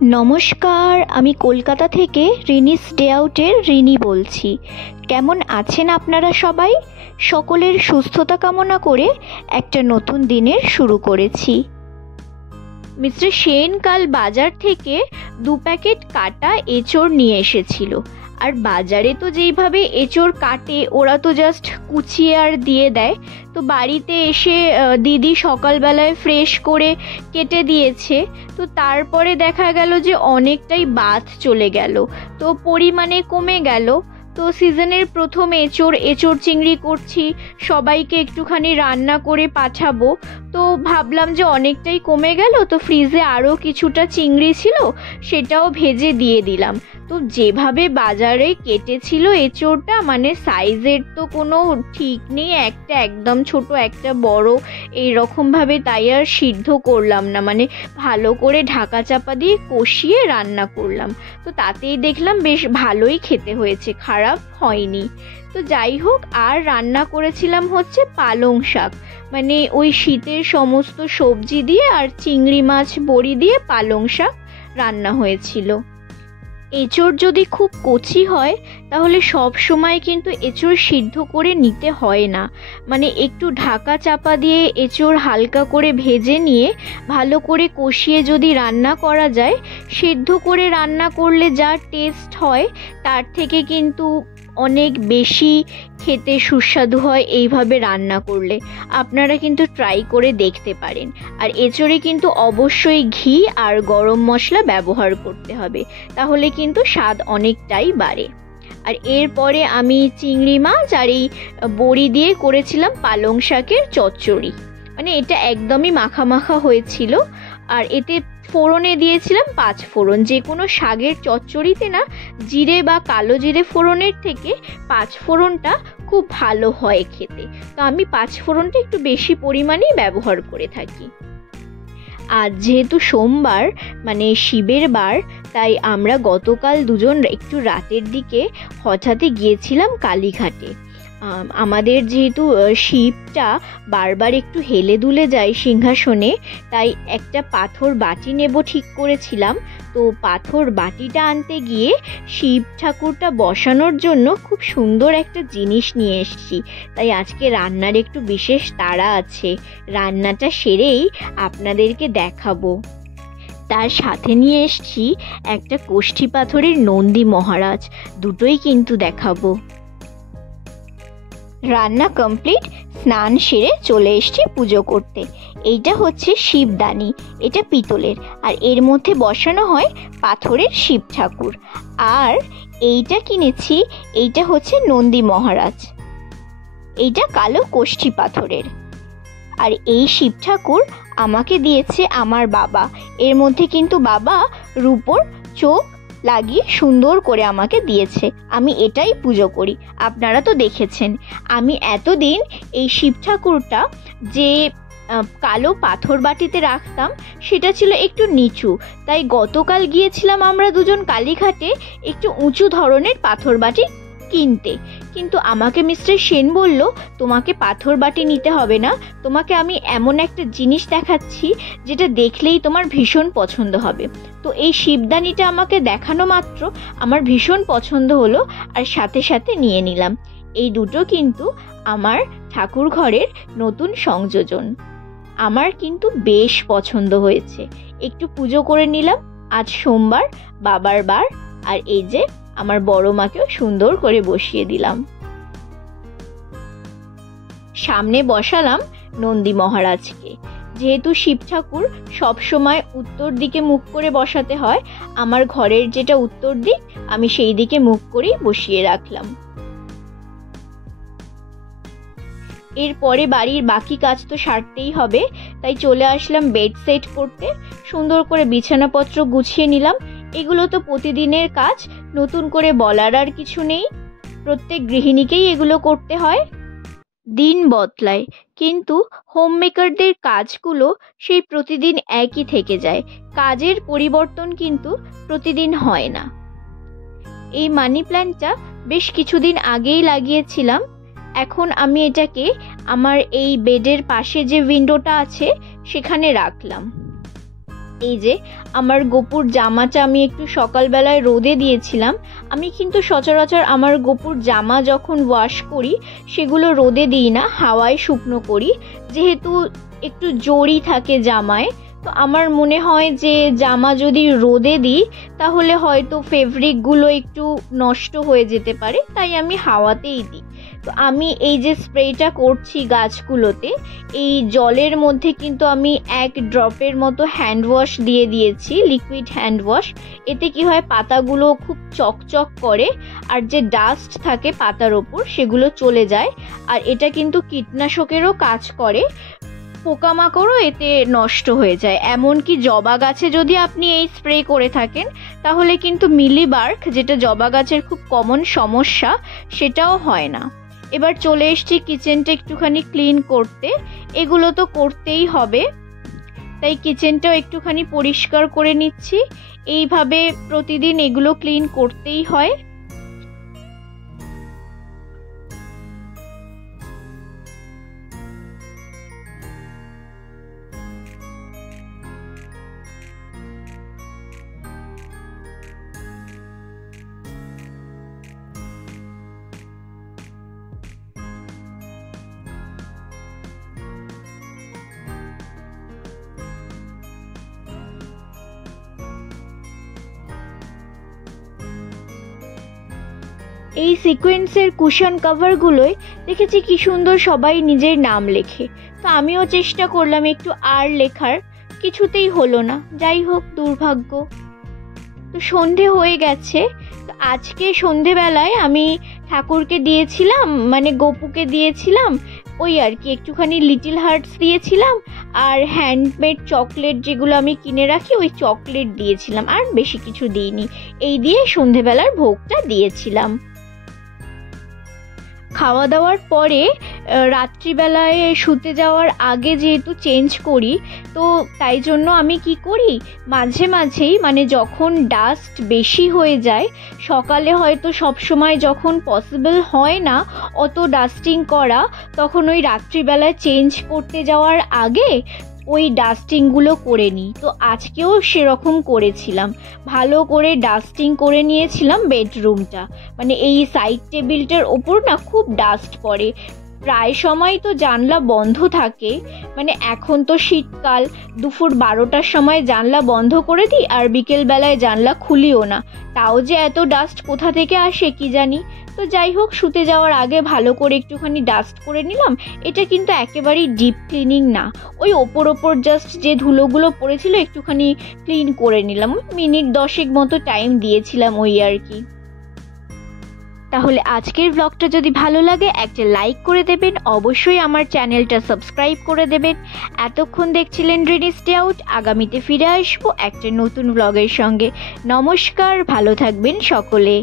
নমস্কার, আমি কলকাতা থেকে রিনিস ডে আউটের রিনি বলছি। কেমন আছেন আপনারা সবাই? সকলের সুস্থতা কামনা করে একটা নতুন দিনের শুরু করেছি। মিস্টার সেন কাল বাজার থেকে 2 প্যাকেট কাটা এঁচোড় নিয়ে এসেছিল। আর বাজারে তো যেইভাবে এঁচোড় কাটে ওরা তো জাস্ট কুচিয়ে আর দিয়ে দেয়। তো বাড়িতে এসে দিদি সকালবেলায় ফ্রেশ করে কেটে দিয়েছে। তো তারপরে দেখা গেল যে অনেকটাই বাদ চলে গেল, তো পরিমাণে কমে গেল। তো সিজনের প্রথম এঁচোড় চিংড়ি করছি, সবাইকে একটুখানি রান্না করে পাঠাবো। তো ভাবলাম যে অনেকটাই কমে গেল, তো ফ্রিজে আরও কিছুটা চিংড়ি ছিল, সেটাও ভেজে দিয়ে দিলাম। তো যেভাবে বাজারে কেটেছিল এঁচোড়টা, মানে সাইজের তো কোনো ঠিক নেই, একটা একদম ছোট একটা বড় এইরকমভাবে, তাই আর সিদ্ধ করলাম না, মানে ভালো করে ঢাকা চাপা দিয়ে কষিয়ে রান্না করলাম। তো তাতেই দেখলাম বেশ ভালোই খেতে হয়েছে, খারাপ হয়নি। তো যাই হোক, আর রান্না করেছিলাম হচ্ছে পালং শাক, মানে ওই শীতের সমস্ত সবজি দিয়ে আর চিংড়ি মাছ বড়ি দিয়ে পালং শাক রান্না হয়েছিল। এঁচোড় যদি খুব কচি হয় তাহলে সব সময় কিন্তু এঁচোড় সিদ্ধ করে নিতে হয় না, মানে একটু ঢাকা চাপা দিয়ে এঁচোড় হালকা করে ভেজে নিয়ে ভালো করে কষিয়ে যদি রান্না করা যায়, সিদ্ধ করে রান্না করলে যা টেস্ট হয় তার থেকে কিন্তু অনেক বেশি খেতে সুস্বাদু হয় এইভাবে রান্না করলে। আপনারা কিন্তু ট্রাই করে দেখতে পারেন। আর এঁচোড়ে কিন্তু অবশ্যই ঘি আর গরম মশলা ব্যবহার করতে হবে, তাহলে কিন্তু স্বাদ অনেকটাই বাড়ে। আর এরপরে আমি চিংড়ি মাছ আর এই বড়ি দিয়ে করেছিলাম পালং শাকের চচ্চড়ি, মানে এটা একদমই মাখা মাখা হয়েছিল। আর এতে ফোড়নে দিয়েছিলাম 5 ফোড়ন। যে কোনো শাকের চচ্চড়িতে না জিরে বা কালো জিরে ফোড়নের থেকে 5 ফোড়নটা খুব ভালো হয় খেতে। তো আমি 5 ফোড়নটা একটু বেশি পরিমাণেই ব্যবহার করে থাকি। আজ যেহেতু সোমবার, মানে শিবের বার, তাই আমরা গতকাল দুজন একটু রাতের দিকে হঠাৎই গিয়েছিলাম কালীঘাটে। আমাদের যেহেতু শিবটা বারবার একটু হেলে দুলে যায় সিংহাসনে, তাই একটা পাথর বাটি নেব ঠিক করেছিলাম। তো পাথর বাটিটা আনতে গিয়ে শিব ঠাকুরটা বসানোর জন্য খুব সুন্দর একটা জিনিস নিয়ে এসেছি। তাই আজকে রান্নার একটু বিশেষ তাড়া আছে, রান্নাটা সেরেই আপনাদেরকে দেখাবো। তার সাথে নিয়ে এসেছি একটা কোষ্ঠী পাথরের নন্দী মহারাজ, দুটোই কিন্তু দেখাবো। রান্না কমপ্লিট, স্নান সেরে চলে এসেছি পুজো করতে। এইটা হচ্ছে শিবদানি, এটা পিতলের, আর এর মধ্যে বসানো হয় পাথরের শিব ঠাকুর। আর এইটা কিনেছি, এইটা হচ্ছে নন্দী মহারাজ, এইটা কালো কোষ্ঠী পাথরের। আর এই শিব ঠাকুর আমাকে দিয়েছে আমার বাবা। এর মধ্যে কিন্তু বাবা রূপোর চোখ লাগিয়ে সুন্দর করে আমাকে দিয়েছে। আমি এটাই পুজো করি। আপনারা তো দেখেছেন আমি এতদিন এই শিব ঠাকুরটা যে কালো পাথর বাটিতে রাখতাম সেটা ছিল একটু নিচু, তাই গতকাল গিয়েছিলাম আমরা দুজন কালীঘাটে একটু উঁচু ধরনের পাথর বাটি কিনতে। কিন্তু আমাকে মিস্টার সেন বলল, তোমাকে পাথর বাটি নিতে হবে না, তোমাকে আমি এমন একটা জিনিস দেখাচ্ছি যেটা দেখলেই তোমার ভীষণ পছন্দ হবে। তো এই শিবদানিটা আমাকে দেখানো মাত্র আমার ভীষণ পছন্দ হলো, আর সাথে সাথে নিয়ে নিলাম। এই দুটো কিন্তু আমার ঠাকুর ঘরের নতুন সংযোজন, আমার কিন্তু বেশ পছন্দ হয়েছে। একটু পুজো করে নিলাম, আজ সোমবার, বাবার বার। আর এই যে আমার বড় মাকেও সুন্দর করে বসিয়ে দিলাম। সামনে বসালাম নন্দী মহারাজকে। যেহেতু শিব ঠাকুর সবসময় উত্তর দিকে মুখ করে বসাতে হয়, আমার ঘরের যেটা উত্তর দিক, আমি সেই দিকে মুখ করেই বসিয়ে রাখলাম। এরপরে বাড়ির বাকি কাজ তো সারতেই হবে, তাই চলে আসলাম বেড সেট করতে। সুন্দর করে বিছানাপত্র গুছিয়ে নিলাম। এগুলো তো প্রতিদিনের কাজ, নতুন করে বলার আর কিছু নেই, প্রত্যেক গৃহিণীকেই এগুলো করতে হয়। দিন বদলায়, কিন্তু হোম মেকারদের কাজগুলো সেই প্রতিদিন একই থেকে যায়, কাজের পরিবর্তন কিন্তু প্রতিদিন হয় না। এই মানি প্ল্যান্টটা বেশ কিছুদিন আগেই লাগিয়েছিলাম। এখন আমি এটাকে আমার এই বেডের পাশে যে উইন্ডোটা আছে সেখানে রাখলাম। এই যে আমার গোপুর জামাটা আমি একটু সকালবেলায় রোদে দিয়েছিলাম। আমি কিন্তু সচরাচর আমার গোপুর জামা যখন ওয়াশ করি সেগুলো রোদে দিই না, হাওয়ায় শুকনো করি, যেহেতু একটু জড়ি থাকে জামায়। তো আমার মনে হয় যে জামা যদি রোদে দিই তাহলে হয়তো ফেব্রিকগুলো একটু নষ্ট হয়ে যেতে পারে, তাই আমি হাওয়াতেই দিই। তো আমি এই যে স্প্রেটা করছি গাছগুলোতে, এই জলের মধ্যে কিন্তু আমি 1 ড্রপের মতো হ্যান্ড ওয়াশ দিয়ে দিয়েছি, লিকুইড হ্যান্ড ওয়াশ। এতে কি হয়, পাতাগুলো খুব চকচক করে আর যে ডাস্ট থাকে পাতার ওপর সেগুলো চলে যায়। আর এটা কিন্তু কীটনাশকেরও কাজ করে, পোকামাকড়ও এতে নষ্ট হয়ে যায়। এমনকি জবা গাছে যদি আপনি এই স্প্রে করে থাকেন তাহলে কিন্তু মিলিবার্ক, যেটা জবা গাছের খুব কমন সমস্যা, সেটাও হয় না। এবার চলে এসেছি কিচেনটা একটুখানি ক্লিন করতে। এগুলো তো করতেই হবে, তাই কিচেনটাও একটুখানি পরিষ্কার করে নিচ্ছি। এইভাবে প্রতিদিন এগুলো ক্লিন করতেই হয়। এই সিকোয়েন্সের কুশন কভারগুলোয় দেখেছি কি সুন্দর সবাই নিজের নাম লেখে। তো আমিও চেষ্টা করলাম একটু আর লেখার, কিছুতেই হলো না। যাই হোক, দুর্ভাগ্য। তো সন্ধে হয়ে গেছে। তো আজকে সন্ধেবেলায় আমি ঠাকুরকে দিয়েছিলাম, মানে গোপুকে দিয়েছিলাম ওই আর কি একটুখানি লিটল হার্টস দিয়েছিলাম, আর হ্যান্ডমেড চকলেট যেগুলো আমি কিনে রাখি ওই চকলেট দিয়েছিলাম, আর বেশি কিছু দিইনি। এই দিয়ে সন্ধেবেলার ভোগটা দিয়েছিলাম। খাওয়া দাওয়ার পরে রাত্রিবেলায় শুতে যাওয়ার আগে যেহেতু চেঞ্জ করি, তো তাই জন্য আমি কি করি, মাঝে মাঝেই মানে যখন ডাস্ট বেশি হয়ে যায়, সকালে হয়তো সবসময় যখন পসিবল হয় না অত ডাস্টিং করা, তখন ওই রাত্রিবেলায় চেঞ্জ করতে যাওয়ার আগে ওই ডাস্টিংগুলো করে নিই। তো আজকেও সেরকম করেছিলাম, ভালো করে ডাস্টিং করে নিয়েছিলাম বেডরুমটা। মানে এই সাইড টেবিলটার ওপর না খুব ডাস্ট পড়ে, প্রায় সময় তো জানলা বন্ধ থাকে। মানে এখন তো শীতকাল, দুপুর 12টার সময় জানলা বন্ধ করে দিই আর বিকেলবেলায় জানলা খুলিও না, তাও যে এত ডাস্ট কোথা থেকে আসে কি জানি। তো যাই হোক, শুতে যাওয়ার আগে ভালো করে একটুখানি ডাস্ট করে নিলাম। এটা কিন্তু একেবারেই ডিপ ক্লিনিং না, ওই ওপর জাস্ট যে ধুলোগুলো পড়েছিল একটুখানি ক্লিন করে নিলাম, মিনিট 10 মতো টাইম দিয়েছিলাম ওই আর কি। তাহলে আজকের ব্লগটা যদি ভালো লাগে একটা লাইক করে দেবেন, অবশ্যই আমার চ্যানেলটা সাবস্ক্রাইব করে দেবেন। এতক্ষণ দেখছিলেন রিনিস ডে আউট। আগামীতে ফিরে আসবো একটা নতুন ব্লগের সঙ্গে। নমস্কার, ভালো থাকবেন সকলে।